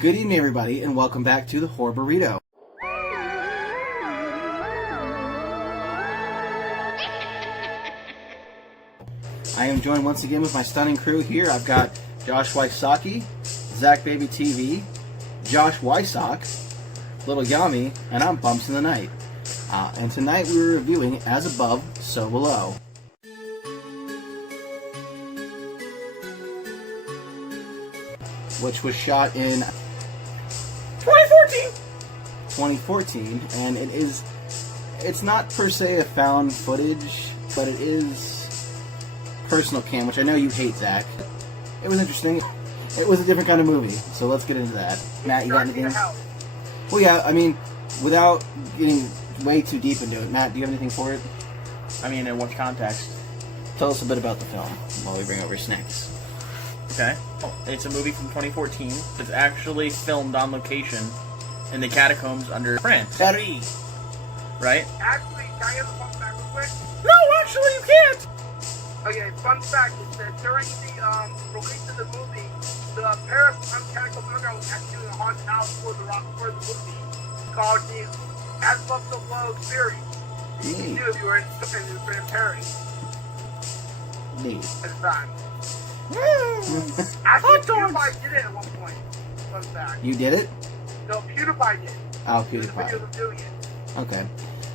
Good evening, everybody, and welcome back to the Horror Burrito. I am joined once again with my stunning crew here. I've got Josh Wysocki, ZakBabyTV, Josh Wysock, Lil Yami, and I'm Bumps in the Night. And tonight we were reviewing As Above, So Below. Which was shot in 2014, and it's not per se a found footage, but it is personal cam, which I know you hate, Zach. It was interesting. It was a different kind of movie, so let's get into that. Matt, you got anything? Well, yeah, I mean, without getting way too deep into it, Matt, do you have anything for it? I mean, in what context? Tell us a bit about the film while we bring over snacks. Okay. It's a movie from 2014. It's actually filmed on location in the catacombs under France. Paris! Right? Actually, can I get a fun fact real quick? No, actually, you can't! Okay, fun fact is that during the release of the movie, the Paris Catacomb Underground was actually doing a haunted house for the movie called the As Above So Below series. You can do if you were in Paris Neat. at the time. Actually, PewDiePie did it at one point. Fun fact. You did it? No, PewDiePie did. Oh, There's PewDiePie. videos of doing it. Okay.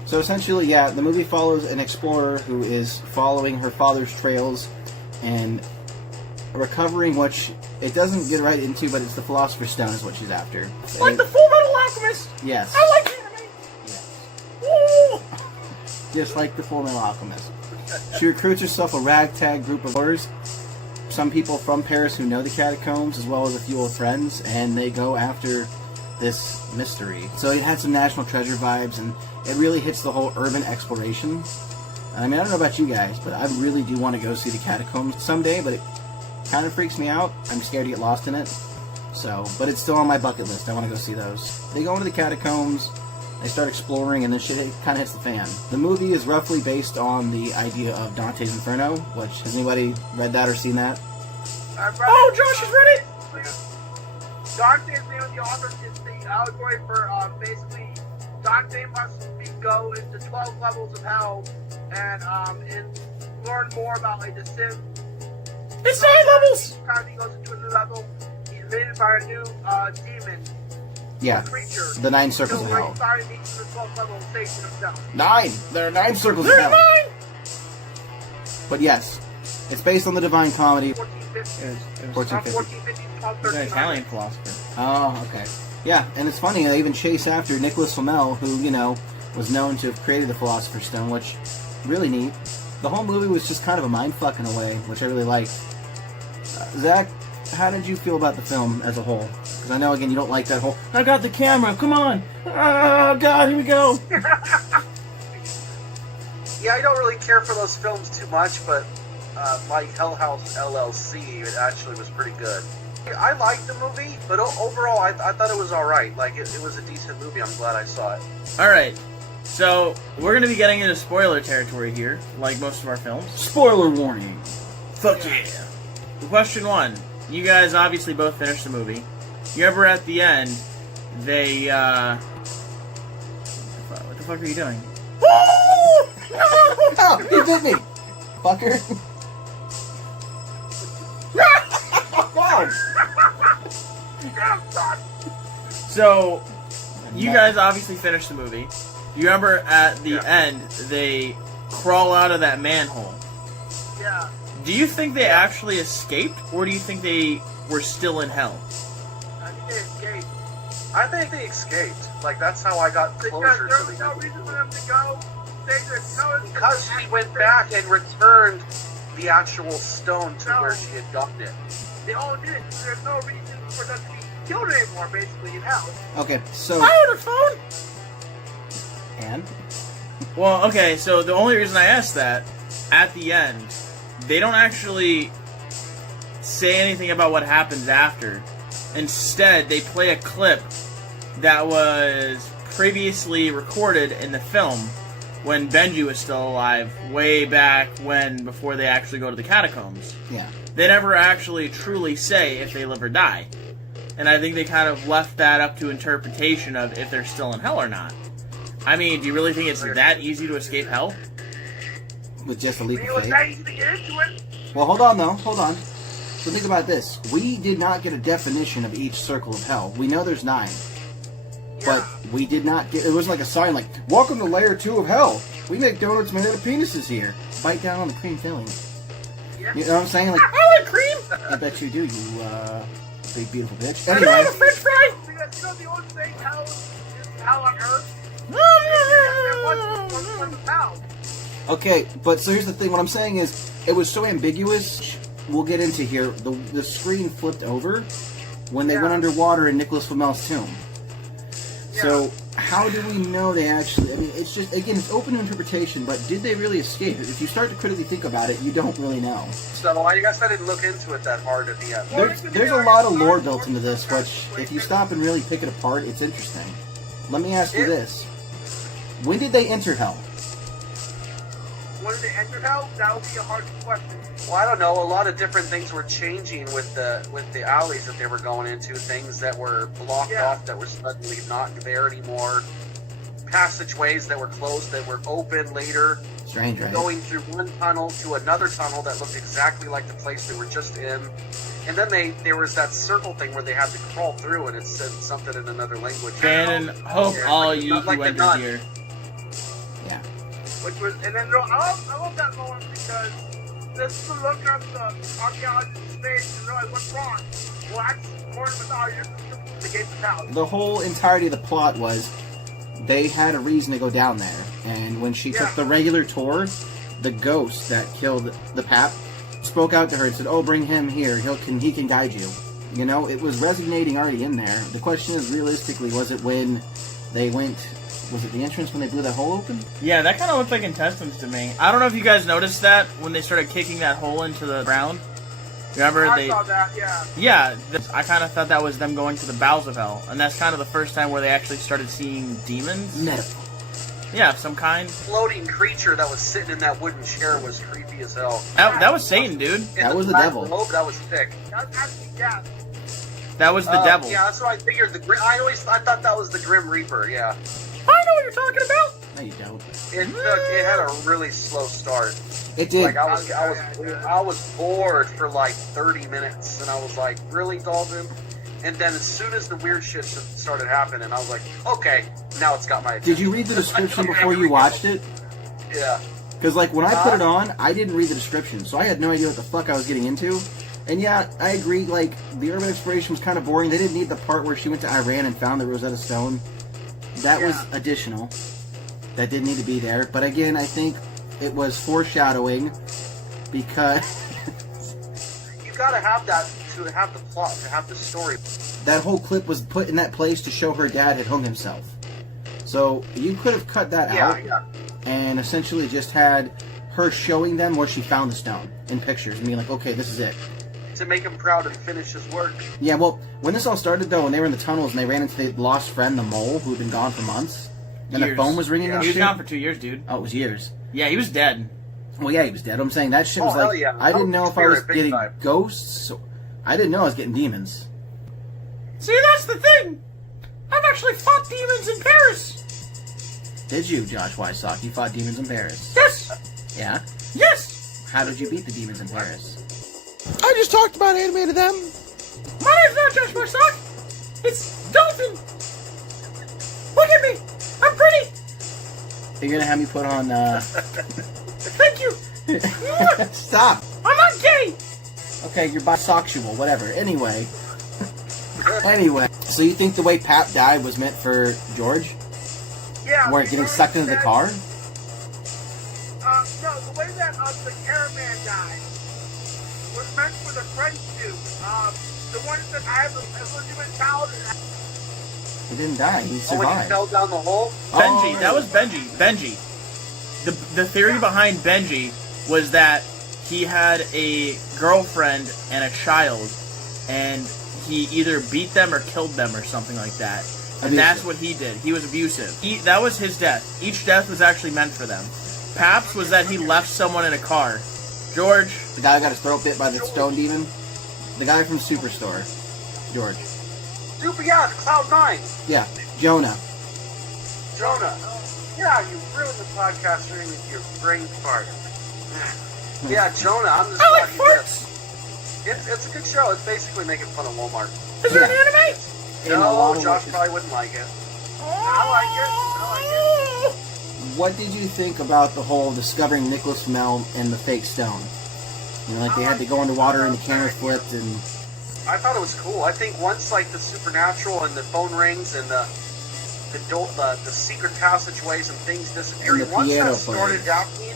So essentially, yeah, the movie follows an explorer who is following her father's trails and recovering what it doesn't get right into, but it's the Philosopher's Stone is what she's after. Like the Full Metal Alchemist! Yes. I like anime! Yes. Woo! Just like the Full Metal Alchemist. She recruits herself a ragtag group of explorers, some people from Paris who know the catacombs, as well as a few old friends, and they go after this mystery. So it had some National Treasure vibes, and it really hits the whole urban exploration. I mean, I don't know about you guys, but I really do want to go see the catacombs someday, but it kind of freaks me out. I'm scared to get lost in it. So, but it's still on my bucket list. I want to go see those. They go into the catacombs, they start exploring, and then shit kind of hits the fan. The movie is roughly based on the idea of Dante's Inferno, which, has anybody read that or seen that? Oh, Josh has read it! Dante's name of the author is the allegory for basically Dante must go into 12 levels of hell and learn more about like the sin. It's 9 levels! Time he goes into a new level, he's invaded by a new demon. Yeah, Creature. the 9 circles of hell. He's fighting each of the 12 level station himself. 9! There are 9 circles of There's hell. 9! But yes, it's based on the Divine Comedy. 1450. 1450. 12, He's an 13, Italian philosopher. Oh, okay. Yeah, and it's funny, they even chase after Nicholas Flamel, who, you know, was known to have created the Philosopher's Stone, which, really neat. The whole movie was just kind of a mindfuck in a way, which I really liked. Zach, how did you feel about the film as a whole? Because I know, again, you don't like that whole, I got the camera, come on! Oh, God, here we go! Yeah, I don't really care for those films too much, but like Hell House LLC, it actually was pretty good. I liked the movie, but overall, I thought it was alright. Like, it was a decent movie. I'm glad I saw it. Alright, so we're going to be getting into spoiler territory here, like most of our films. Spoiler warning! Fuck yeah! Question 1. You guys obviously both finished the movie. You ever at the end, they, what the fuck are you doing? Oh, you did me! Fucker. So, you guys obviously finished the movie. You remember at the end, they crawl out of that manhole. Yeah. Do you think they actually escaped, or do you think they were still in hell? I think they escaped. I think they escaped. Like, that's how I got Because closure there to was the no movie. reason for them to go. Because she went back and returned the actual stone to where she had gotten it. They all did. There's no reason for them to be killed anymore, basically, in hell. Okay, so... I heard a phone! And? Well, okay, so the only reason I asked that, at the end, they don't actually say anything about what happens after. Instead, they play a clip that was previously recorded in the film when Benji was still alive, way back when, before they actually go to the catacombs. Yeah. They never actually truly say if they live or die. And I think they kind of left that up to interpretation of if they're still in hell or not. I mean, do you really think it's that easy to escape hell? With just a leap It of was faith? that easy to get into it. Well, hold on, though. Hold on. So think about this. We did not get a definition of each circle of hell. We know there's 9. But we did not get... It wasn't like a sign like, welcome to layer 2 of hell. We make donuts made out of penises here. Bite down on the cream filling. Yeah. You know what I'm saying? Like, I like cream! I bet you do, you big beautiful bitch. Can I have a Anyway, french fry? Because you know the old saying, hell is hell on earth? There was hell. okay, but so here's the thing. What I'm saying is, it was so ambiguous. We'll get into here. The screen flipped over when they went underwater in Nicholas Flamel's tomb. So, how do we know they actually... I mean, it's just, again, it's open to interpretation, but did they really escape? If you start to critically think about it, you don't really know. So I guess I didn't look into it that hard at the end. There's a lot of lore built into this, which, if you stop and really pick it apart, it's interesting. Let me ask you this. When did they enter hell? When did they enter hell? That would be a hard question. Well, I don't know. A lot of different things were changing with the alleys that they were going into. Things that were blocked off that were suddenly not there anymore. Passageways that were closed that were open later. Strange, right? Going through one tunnel to another tunnel that looked exactly like the place they were just in. And then there was that circle thing where they had to crawl through, and it said something in another language. Bannon, hope all like- ye not like who the enter nun. here. Yeah. Which was, and then I love that moment because this is the look at the archaeologist's face and realize what's wrong. Well, that's more of the gates of hell. The whole entirety of the plot was they had a reason to go down there, and when she took the regular tour, the ghost that killed the pap spoke out to her and said, "Oh, bring him here. He can guide you." You know, it was resonating already in there. The question is, realistically, was it when they went? Was it the entrance when they blew that hole open? Yeah, that kind of looked like intestines to me. I don't know if you guys noticed that when they started kicking that hole into the ground. Remember I saw that, yeah. Yeah, I kind of thought that was them going to the bowels of hell, and that's kind of the first time where they actually started seeing demons. Metaphor. Yeah, of some kind. Floating creature that was sitting in that wooden chair was creepy as hell. That was Satan, dude. And That was the black devil. robe, that was thick. That was actually death. That was the devil. Yeah, that's what I figured. I thought that was the Grim Reaper. Yeah, I know what you're talking about. No, you don't. it had a really slow start. It did. Like I was bored for like 30 minutes, and I was like, really, Dalton? And then as soon as the weird shit started happening, I was like, okay, now it's got my attention. Did you read the description before you watched it? Yeah. Because, like, when I put it on, I didn't read the description, so I had no idea what the fuck I was getting into. And yeah, I agree, like, the urban exploration was kind of boring. They didn't need the part where she went to Iran and found the Rosetta Stone. That was additional. That didn't need to be there. But again, I think it was foreshadowing because... You gotta have that to have the plot, to have the story. that whole clip was put in that place to show her dad had hung himself. So you could have cut that out and essentially just had her showing them where she found the stone in pictures and being like, okay, this is it. To make him proud and finish his work. Yeah, well, when this all started, though, when they were in the tunnels and they ran into the lost friend, the mole, who had been gone for months, and the phone was ringing and He was shit. gone for 2 years, dude. Oh, it was years. Yeah, he was dead. Well, yeah, he was dead. I'm saying that shit was hell like, yeah. I didn't know if I was Spirit, big getting time. ghosts. I didn't know I was getting demons. See, that's the thing. I've actually fought demons in Paris. Did you, Josh Wysock? You fought demons in Paris. Yes. Yeah? Yes. How did you beat the demons in Paris? I just talked about anime to them. My name's not Josh Marsock. It's Dolphin. Look at me. I'm pretty. You're gonna have me put on, Thank you. Stop! I'm not gay. Okay, you're bisexual, whatever. Anyway. So you think the way Pap died was meant for George? Yeah. Where getting sucked into the car? No, the way that the caravan died was meant for the French dude. The one that I have a legitimate child. He didn't die, he Oh, when he survived. fell down the hole? Benji. Oh, That was Benji. Benji. The theory behind Benji was that he had a girlfriend and a child, and he either beat them or killed them or something like that. And Abusive. that's what he did. He was abusive. That was his death. Each death was actually meant for them. Pap's was that he left someone in a car. George, The guy who got his throat bit by the stone demon? The guy from Superstore. George. Super, yeah, the Cloud9. Yeah, Jonah. Jonah. Yeah, you ruined the podcast stream with your brain fart. Yeah, Jonah, I'm just I like glad you farts. missed. It's a good show. It's basically making fun of Walmart. Is there an Yeah. anime? In a lot No, of Josh ways. probably wouldn't like it. I like it. What did you think about the whole discovering Nicholas Flamel and the fake stone? You know, like they had to go underwater and the camera flipped and... I thought it was cool. I think once like the supernatural and the phone rings and the secret passageways and things disappearing, And the once piano that started plays. happening,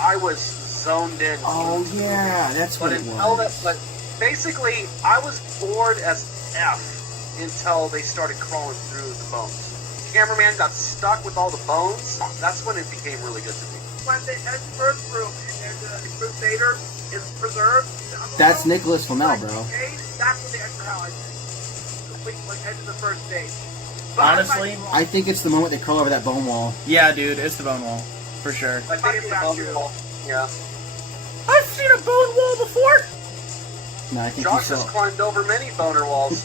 I was zoned in. Oh yeah, that's But what it until that, was. but basically, I was bored as F until they started crawling through the bones. The cameraman got stuck with all the bones. That's when it became really good to me. When they enter the first room and the Crusader is preserved. That's Nicholas Flamel, bro. That's when they enter hell, I think. Like, enter the first stage. But Honestly, might be wrong. I think it's the moment they crawl over that bone wall. Yeah, dude, it's the bone wall. For sure. I think it's the bone wall. Yeah. I've seen a bone wall before! No, I think Josh you has saw. climbed over many boner walls.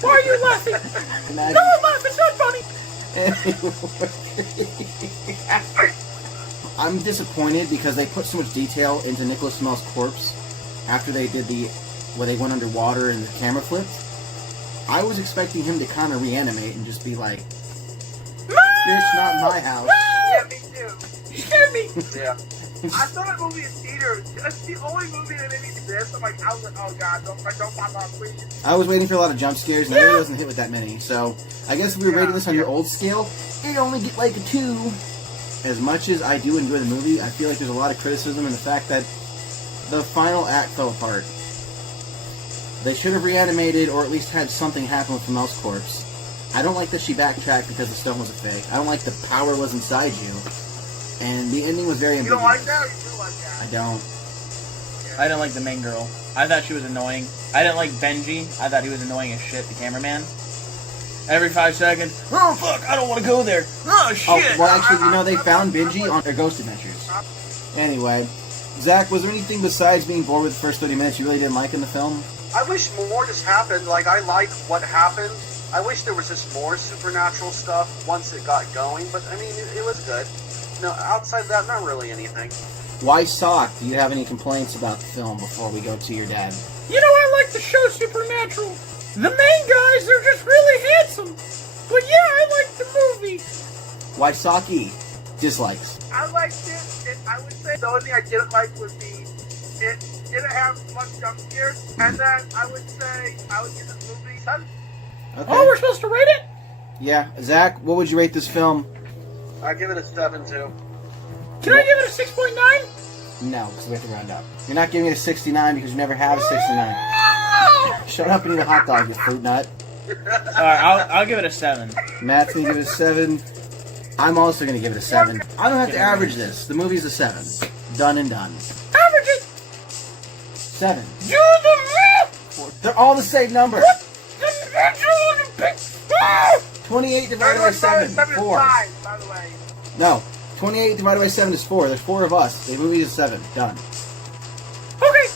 Why are you laughing? Imagine- No, I'm laughing, it's not funny! I'm disappointed because they put so much detail into Nicholas Flamel's corpse after they did where they went underwater and the camera flipped. I was expecting him to kind of reanimate and just be like, "Bitch, not in my house." Yeah, me too. You scared me! Yeah. I saw that movie in theater. It's the only movie that made me do this. I was like, oh god, don't pop out, please. I was waiting for a lot of jump scares, and I really wasn't hit with that many. So I guess if we were rating this on your old scale, it'd only get like a 2. As much as I do enjoy the movie, I feel like there's a lot of criticism in the fact that the final act fell apart. They should have reanimated or at least had something happen with Flamel's corpse. I don't like that she backtracked because the stone was a fake. I don't like the power was inside you. And the ending was very You ambiguous. don't like that or you do like that? I don't. I didn't like the main girl. I thought she was annoying. I didn't like Benji. I thought he was annoying as shit, the cameraman. Every 5 seconds, oh fuck, I don't want to go there. Oh shit! Oh, well, actually, you know, they found Benji on their Ghost Adventures. Anyway, Zach, was there anything besides being bored with the first 30 minutes you really didn't like in the film? I wish more just happened. Like, I like what happened. I wish there was just more supernatural stuff once it got going. But, I mean, it was good. No, outside that, not really anything. Why Sock? Do you have any complaints about the film before we go to your dad? You know, I like the show Supernatural. The main guys are just really handsome. But yeah, I like the movie. Why Saki? Dislikes. I liked it. I would say the only thing I didn't like was it didn't have much jump scares. And then I would say I would give this movie 7. Okay. Oh, we're supposed to rate it? Yeah, Zach, what would you rate this film? I give it a 7, too. Can I give it a 6.9? No, because we have to round up. You're not giving it a 69 because you never have a 69. Shut up and eat a hot dog, you fruit nut. Alright, I'll give it a 7. Matt's going to give it a 7. I'm also going to give it a 7. I don't have to average this. The movie's a 7. Done and done. Average it! 7. Do the math! They're all the same number. The math on the big... 28 divided by 7. 7 is 4. 5, by the way. No. 28 divided by 7 is 4. There's 4 of us. The movie is 7. Done. Okay.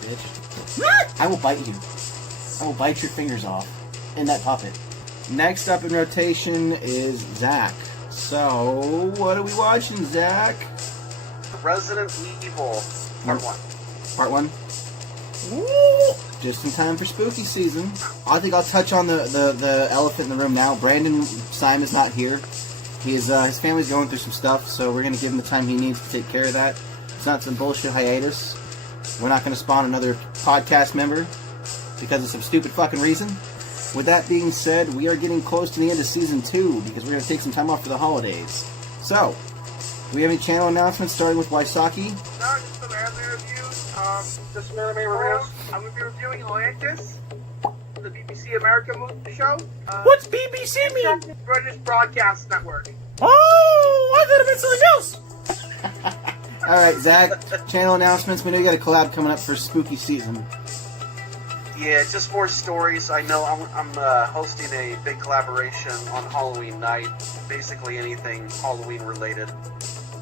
Bitch. I will bite you. I will bite your fingers off. In that puppet. Next up in rotation is Zach. So, what are we watching, Zach? Resident Evil, Part 1. Part 1? Just in time for spooky season. I think I'll touch on the elephant in the room now. Brandon Sime is not here. His family's going through some stuff, so we're going to give him the time he needs to take care of that. It's not some bullshit hiatus. We're not going to spawn another podcast member because of some stupid fucking reason. With that being said, we are getting close to the end of Season 2 because we're going to take some time off for the holidays. So, do we have any channel announcements starting with Waisaki? No, just some anime reviews. Just some anime reviews. I'm going to be reviewing Atlantis, the BBC America show. What's BBC mean? British Broadcast Network. Oh, I thought it meant something else. Alright, Zach, channel announcements. We know you got a collab coming up for spooky season. Yeah, just more stories. I know I'm hosting a big collaboration on Halloween night. Basically anything Halloween related.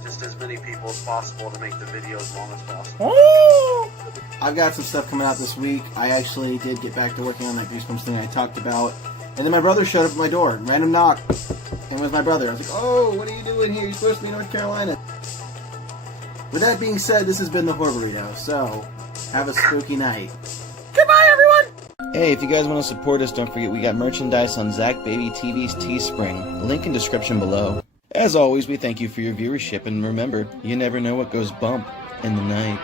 just as many people as possible to make the video as long as possible. Oh! I've got some stuff coming out this week. I actually did get back to working on that Goosebumps thing I talked about. And then my brother showed up at my door. Random knock. And it was my brother. I was like, oh, what are you doing here? You're supposed to be in North Carolina. With that being said, this has been the Horror Burrito. So, have a spooky night. Goodbye, everyone! Hey, if you guys want to support us, don't forget we got merchandise on ZakBabyTV's Teespring. Link in description below. As always, we thank you for your viewership, and remember, you never know what goes bump in the night.